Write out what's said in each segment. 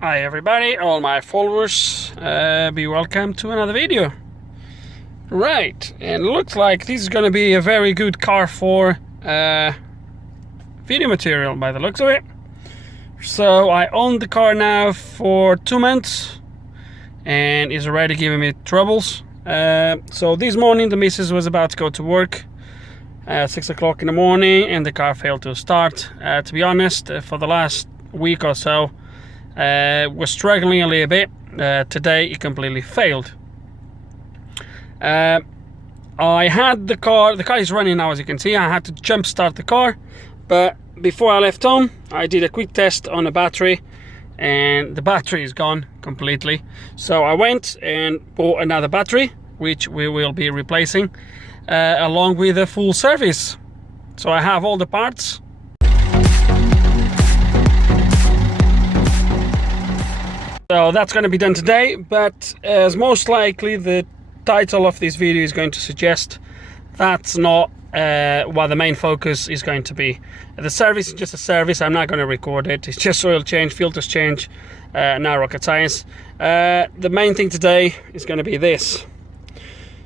Hi everybody, all my followers, be welcome to another video. Right, and looks like this is gonna be a very good car for video material by the looks of it. So I own the car now for 2 months and it's already giving me troubles. So this morning the missus was about to go to work at 6 o'clock in the morning and the car failed to start. To be honest, for the last week or so we're struggling a little bit. Today it completely failed. I had the car is running now, as you can see. I had to jump start the car, but before I left home I did a quick test on the battery and the battery is gone completely. So I went and bought another battery which we will be replacing along with a full service. So I have all the parts. So that's going to be done today, but as most likely the title of this video is going to suggest, that's not what the main focus is going to be. The service is just a service. I'm not going to record it. It's just oil change, filters change, no rocket science. The main thing today is going to be this.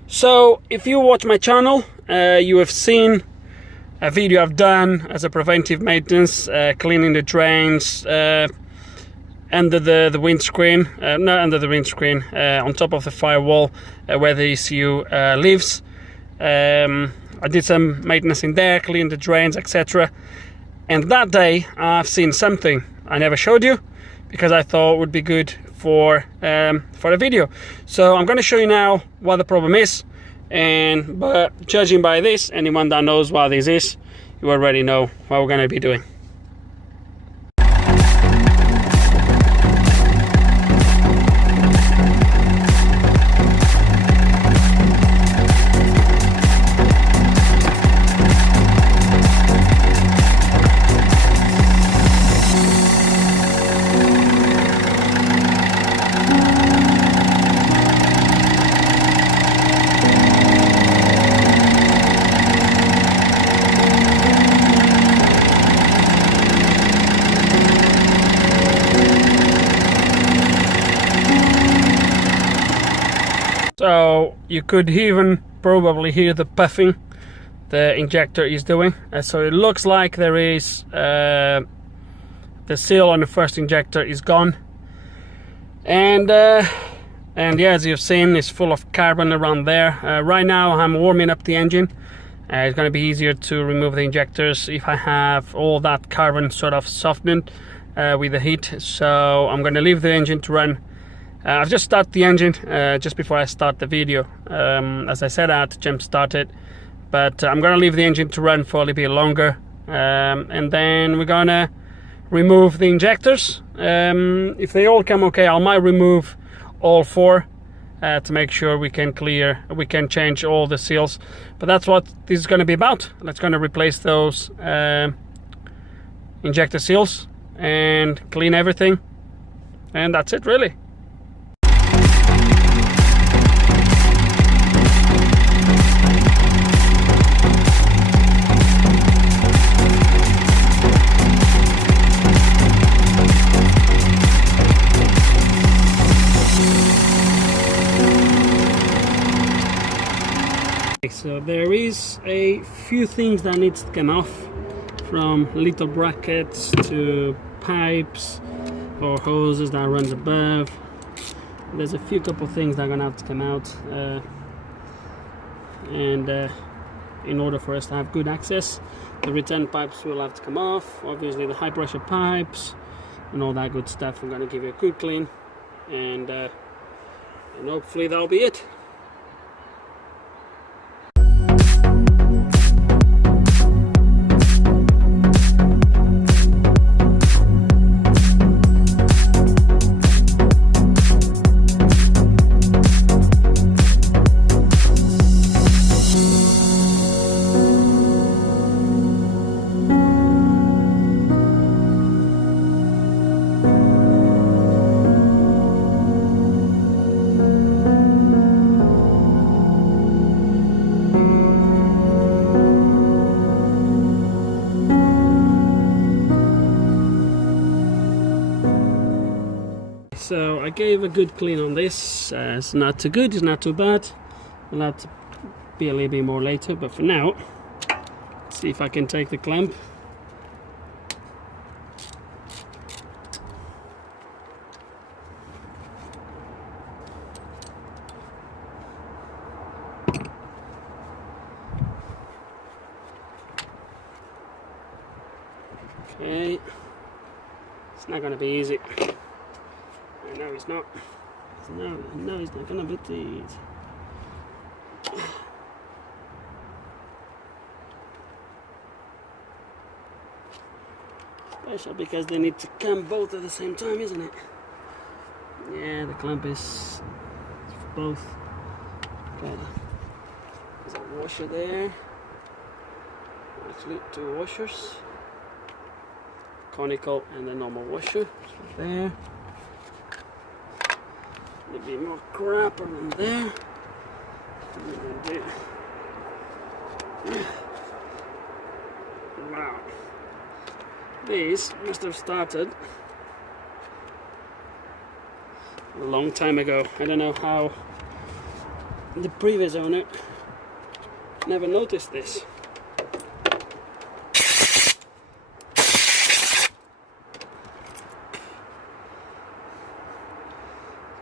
So if you watch my channel, you have seen a video I've done as a preventive maintenance, cleaning the drains, under the windscreen, not under the windscreen, on top of the firewall where the ECU lives. I did some maintenance in there, cleaned the drains, etc. And that day I've seen something I never showed you because I thought it would be good for a video. So I'm going to show you now what the problem is, but judging by this, anyone that knows what this is, you already know what we're going to be doing. So you could even probably hear the puffing the injector is doing. So it looks like there is the seal on the first injector is gone, and yeah, as you've seen, it's full of carbon around there. Right now I'm warming up the engine. It's going to be easier to remove the injectors if I have all that carbon sort of softened with the heat. So I'm going to leave the engine to run. I've just started the engine just before I start the video. As I said, I had to jump start it, but I'm gonna leave the engine to run for a little bit longer, and then we're gonna remove the injectors. If they all come okay, I might remove all four to make sure we can change all the seals. But that's what this is going to be about. Let's going to replace those injector seals and clean everything, and that's it really. So there is a few things that needs to come off, from little brackets to pipes or hoses that runs above. There's a couple things that are gonna have to come out, and in order for us to have good access, the return pipes will have to come off. Obviously the high pressure pipes and all that good stuff. I'm gonna give you a good clean, and hopefully that'll be it. So I gave a good clean on this. It's not too good, it's not too bad. I'll have to be a little bit more later, but for now, see if I can take the clamp. Okay, it's not gonna be easy. I know it's not. No, it's not gonna be too easy. Especially because they need to come both at the same time, isn't it? Yeah, the clamp is for both. Okay, there's a washer there. Actually, two washers. Conical and the normal washer. There. A little bit more crap around there. Wow. These must have started a long time ago. I don't know how the previous owner never noticed this.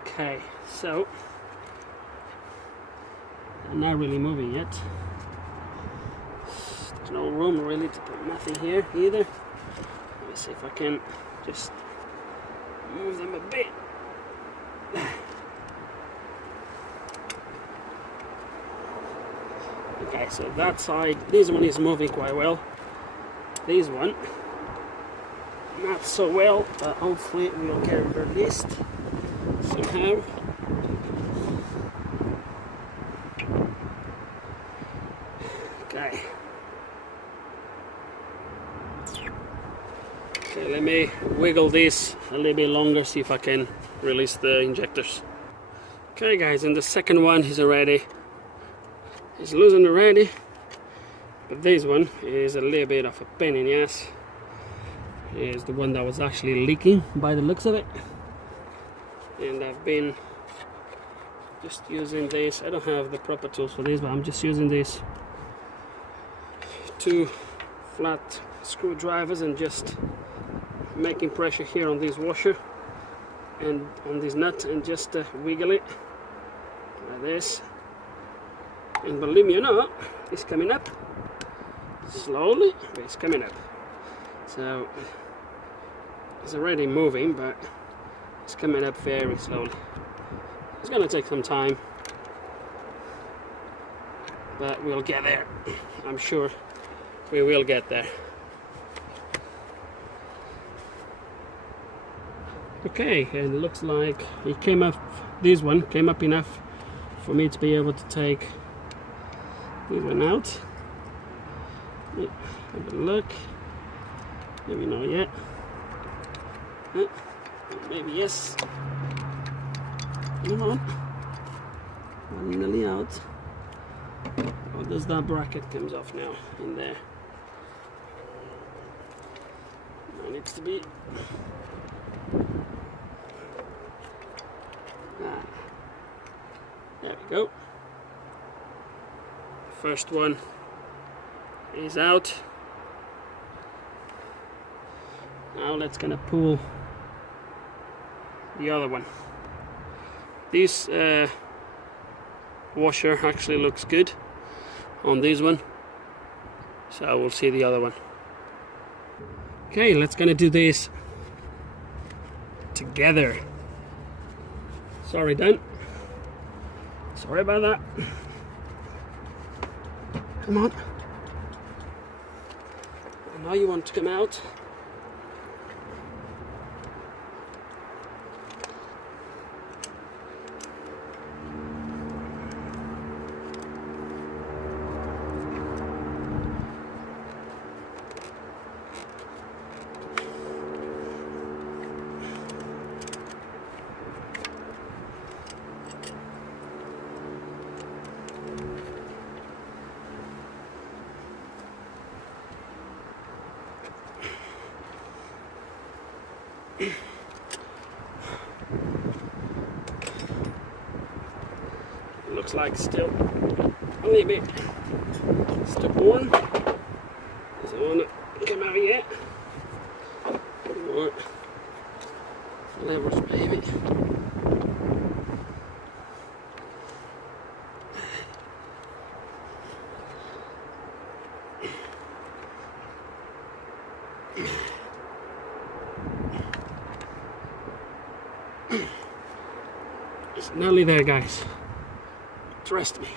Okay, so I'm not really moving yet. There's no room really to put nothing here either. Let me see if I can just move them a bit. Okay, so that side, this one is moving quite well. This one, not so well, but hopefully we'll get it released somehow. Okay. Okay, let me wiggle this a little bit longer, see if I can release the injectors. Okay guys, and the second one is already, it's loosened already, but this one is a little bit of a pain in the ass. It's the one that was actually leaking by the looks of it. And I've been just using this. I don't have the proper tools for this, but I'm just using these two flat screwdrivers and just making pressure here on this washer and on this nut and just wiggle it like this. And believe me or not, it's coming up slowly, but it's coming up. So it's already moving, but it's coming up very slowly. It's going to take some time, but we'll get there. I'm sure we will get there. Okay, and it looks like it came up, this one came up enough for me to be able to take this one out. Have a look. Maybe not yet. Maybe yes. Come on. I'm nearly out. Oh, there's that bracket comes off now in there. That needs to be. There we go. First one is out. Now let's gonna pull the other one. This washer actually looks good on this one, so we'll see the other one. Okay, let's gonna do this together. Sorry, Dan. Sorry about that. Come on. I know you want to come out. looks like still a little bit stubborn. Doesn't want to come out yet. More levers, maybe. It's nearly there, guys. Trust me.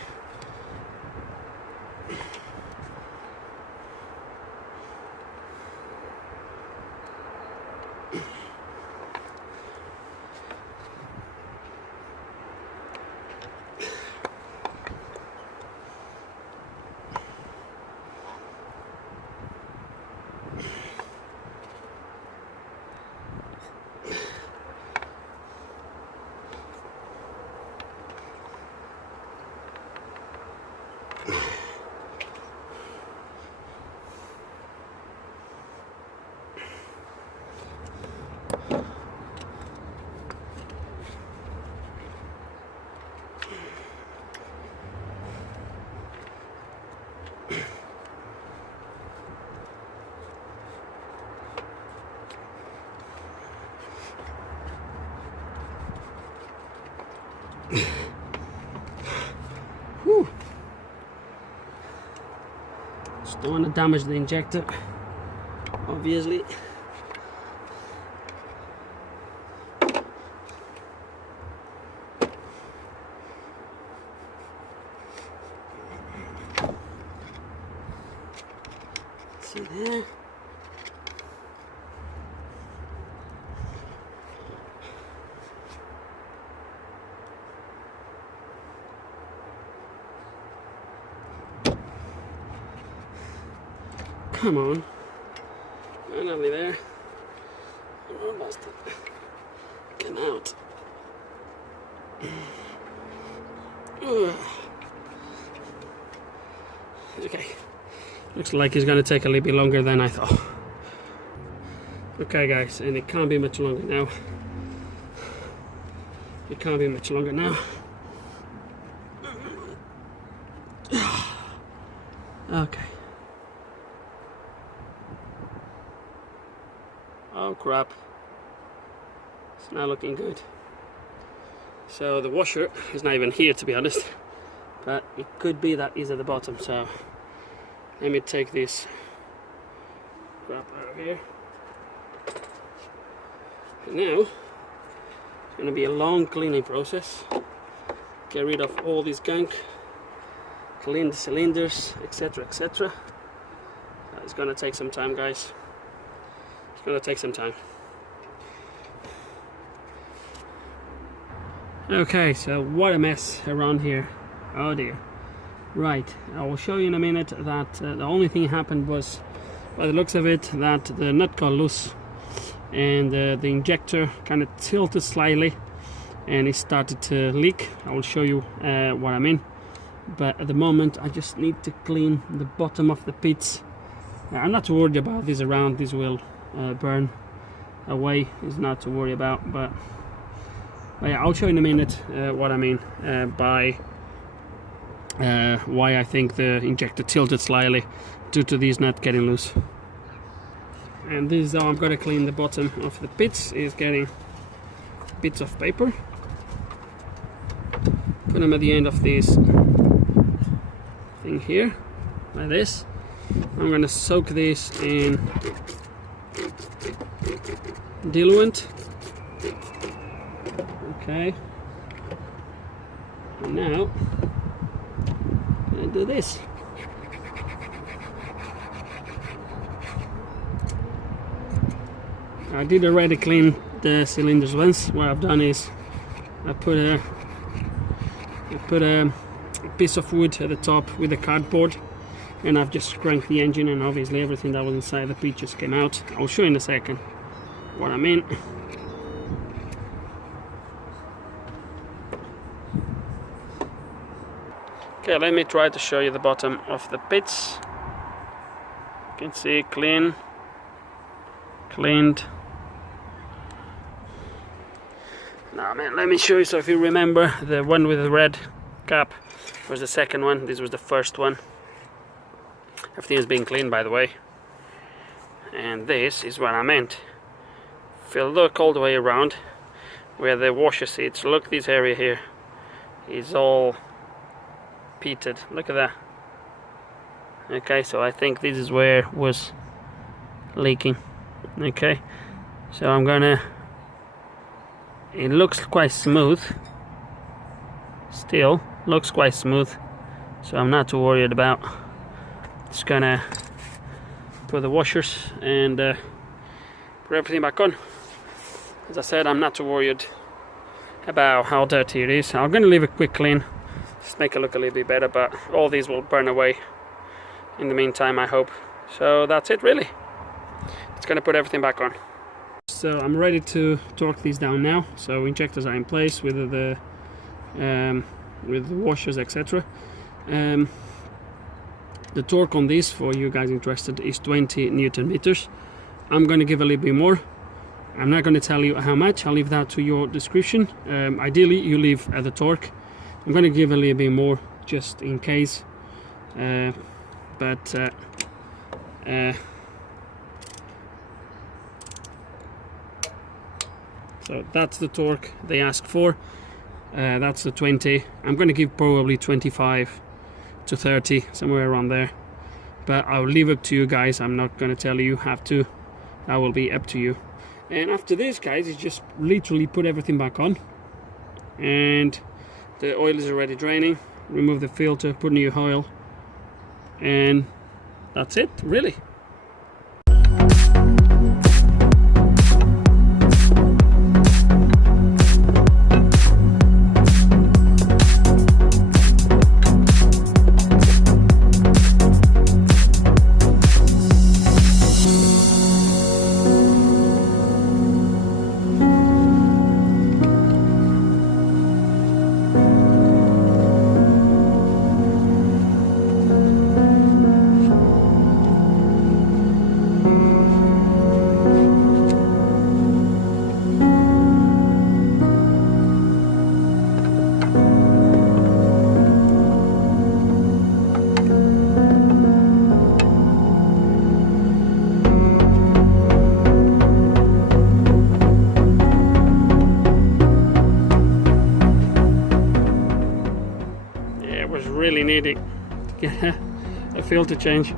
Whew. Just don't want to damage the injector, obviously. See there? Come on. Finally there. Almost come out. Okay. Looks like it's gonna take a little bit longer than I thought. Okay guys, and it can't be much longer now. It can't be much longer now. Okay. Oh crap. It's not looking good. So the washer is not even here, to be honest. But it could be that is at the bottom, so let me take this crap out of here. And now it's going to be a long cleaning process. Get rid of all this gunk, clean the cylinders, etc, etc. It's going to take some time, guys. It's going to take some time. Okay, so what a mess around here. Oh dear. Right, I will show you in a minute that the only thing happened was, by the looks of it, that the nut got loose and the injector kind of tilted slightly and it started to leak. I will show you what I mean. But at the moment I just need to clean the bottom of the pits. I'm not too worried about this around. This will burn away. It's not to worry about, but yeah, I'll show you in a minute what I mean by why I think the injector tilted slightly due to these nuts getting loose. And this is how I'm going to clean the bottom of the pits, is getting bits of paper, put them at the end of this thing here, like this. I'm going to soak this in diluent. Okay, and now I do this. I did already clean the cylinders once. What I've done is I put a piece of wood at the top with the cardboard, and I've just cranked the engine, and obviously everything that was inside the pit just came out. I'll show you in a second what I mean. Okay, let me try to show you the bottom of the pits. You can see cleaned. Now, man, let me show you. So if you remember, the one with the red cap was the second one, this was the first one. Everything is being cleaned, by the way. And this is what I meant. If you look all the way around where the washer sits, look, this area here is all peated. Look at that. Okay, so I think this is where it was leaking. Okay, so I'm gonna, it looks quite smooth, still looks quite smooth, so I'm not too worried about. Just gonna put the washers and put everything back on. As I said, I'm not too worried about how dirty it is. I'm gonna leave a quick clean, just make it look a little bit better, but all these will burn away in the meantime, I hope. So that's it really. It's gonna put everything back on. So I'm ready to torque these down now. So injectors are in place with the washers, etc. The torque on this, for you guys interested, is 20 Newton meters. I'm going to give a little bit more. I'm not going to tell you how much. I'll leave that to your description. Ideally, you leave at the torque. I'm going to give a little bit more just in case. So that's the torque they ask for. That's the 20. I'm going to give probably 25 to 30, somewhere around there, but I'll leave it to you guys. I'm not going to tell you have to. That will be up to you. And after this, guys, is just literally put everything back on, and the oil is already draining. Remove the filter, put new oil, and that's it really. Really needing to get a filter change.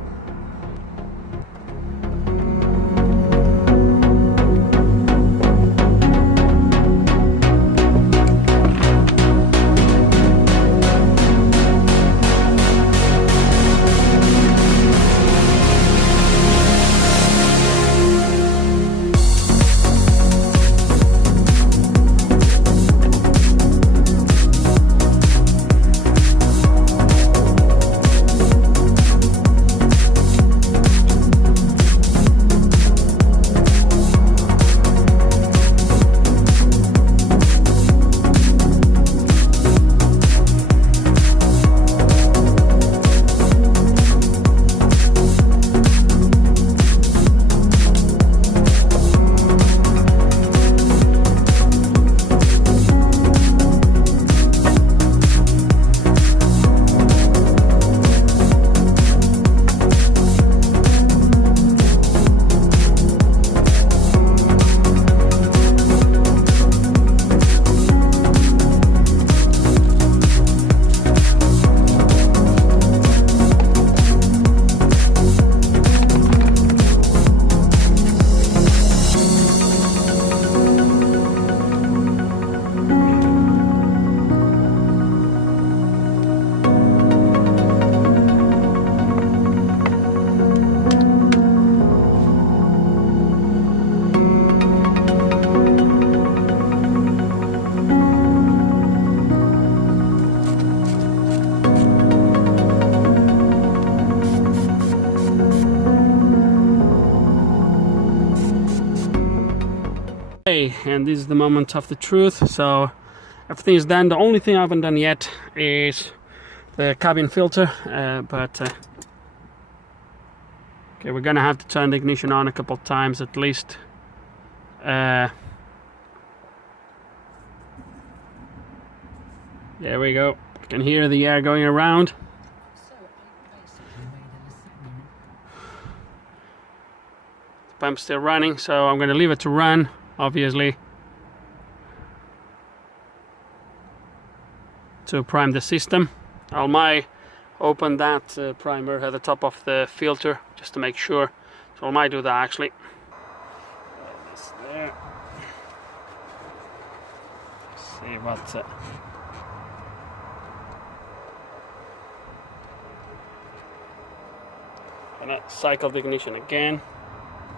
And this is the moment of the truth. So everything is done. The only thing I haven't done yet is the cabin filter, okay, we're gonna have to turn the ignition on a couple of times at least. There we go. You can hear the air going around. The pump's still running, so I'm going to leave it to run, obviously, to prime the system. I might open that primer at the top of the filter just to make sure, so I might do that actually. This there. See what gonna cycle the ignition again.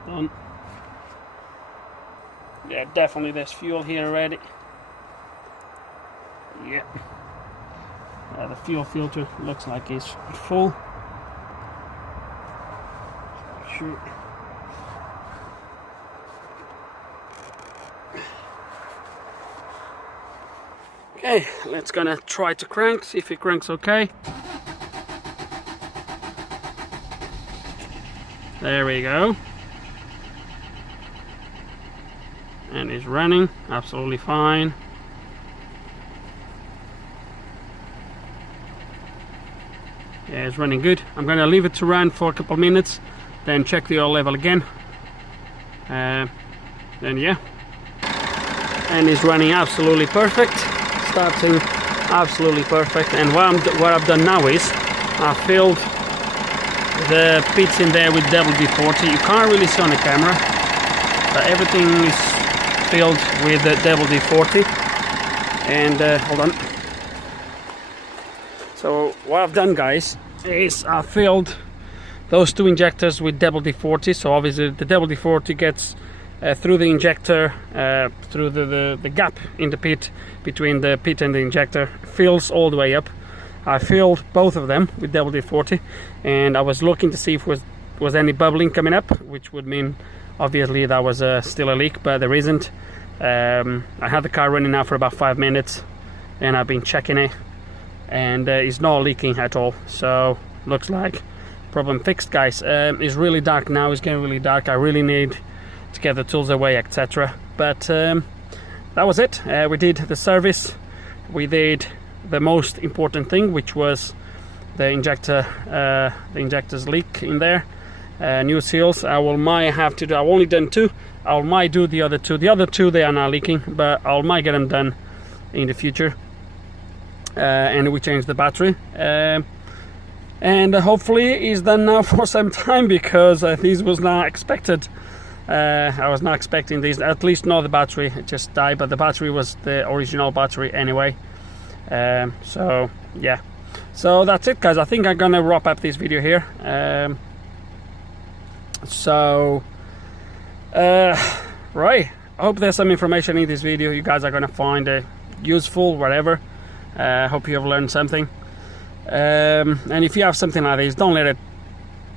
Done. Yeah, definitely there's fuel here already. Yeah. The fuel filter looks like it's full. Sure. Okay, let's gonna try to crank, see if it cranks okay. There we go. And it's running absolutely fine. Yeah, it's running good. I'm going to leave it to run for a couple of minutes, then check the oil level again. Then yeah, and it's running absolutely perfect. Starting absolutely perfect. And what I've done now is I filled the pits in there with WD-40. You can't really see on the camera, but everything is filled with the WD-40. And hold on. So what I've done, guys, is I filled those two injectors with WD-40. So obviously the WD-40 gets through the injector, through the gap in the pit between the pit and the injector, fills all the way up. I filled both of them with WD-40, and I was looking to see if was any bubbling coming up, which would mean obviously that was still a leak, but there isn't. I had the car running now for about 5 minutes, and I've been checking it, and it's not leaking at all. So looks like problem fixed, guys. It's really dark now. It's getting really dark. I really need to get the tools away, etc. But that was it. We did the service. We did the most important thing, which was the injector's leak in there. New seals. Might have to do. I've only done 2. I might do the other 2. The other 2, they are not leaking, but I might get them done in the future. And we changed the battery, and hopefully it's done now for some time, because this was not expected. I was not expecting this, at least not the battery. It just died, but the battery was the original battery anyway. So yeah, so that's it, guys. I think I'm gonna wrap up this video here. Right, I hope there's some information in this video you guys are gonna find useful, whatever. Hope you have learned something. And if you have something like this, don't let it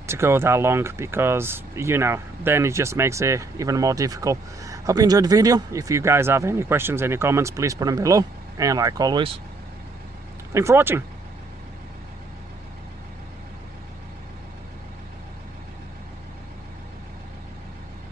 to go that long, because you know, then it just makes it even more difficult. Hope you enjoyed the video. If you guys have any questions, any comments, please put them below, and like always, thanks for watching.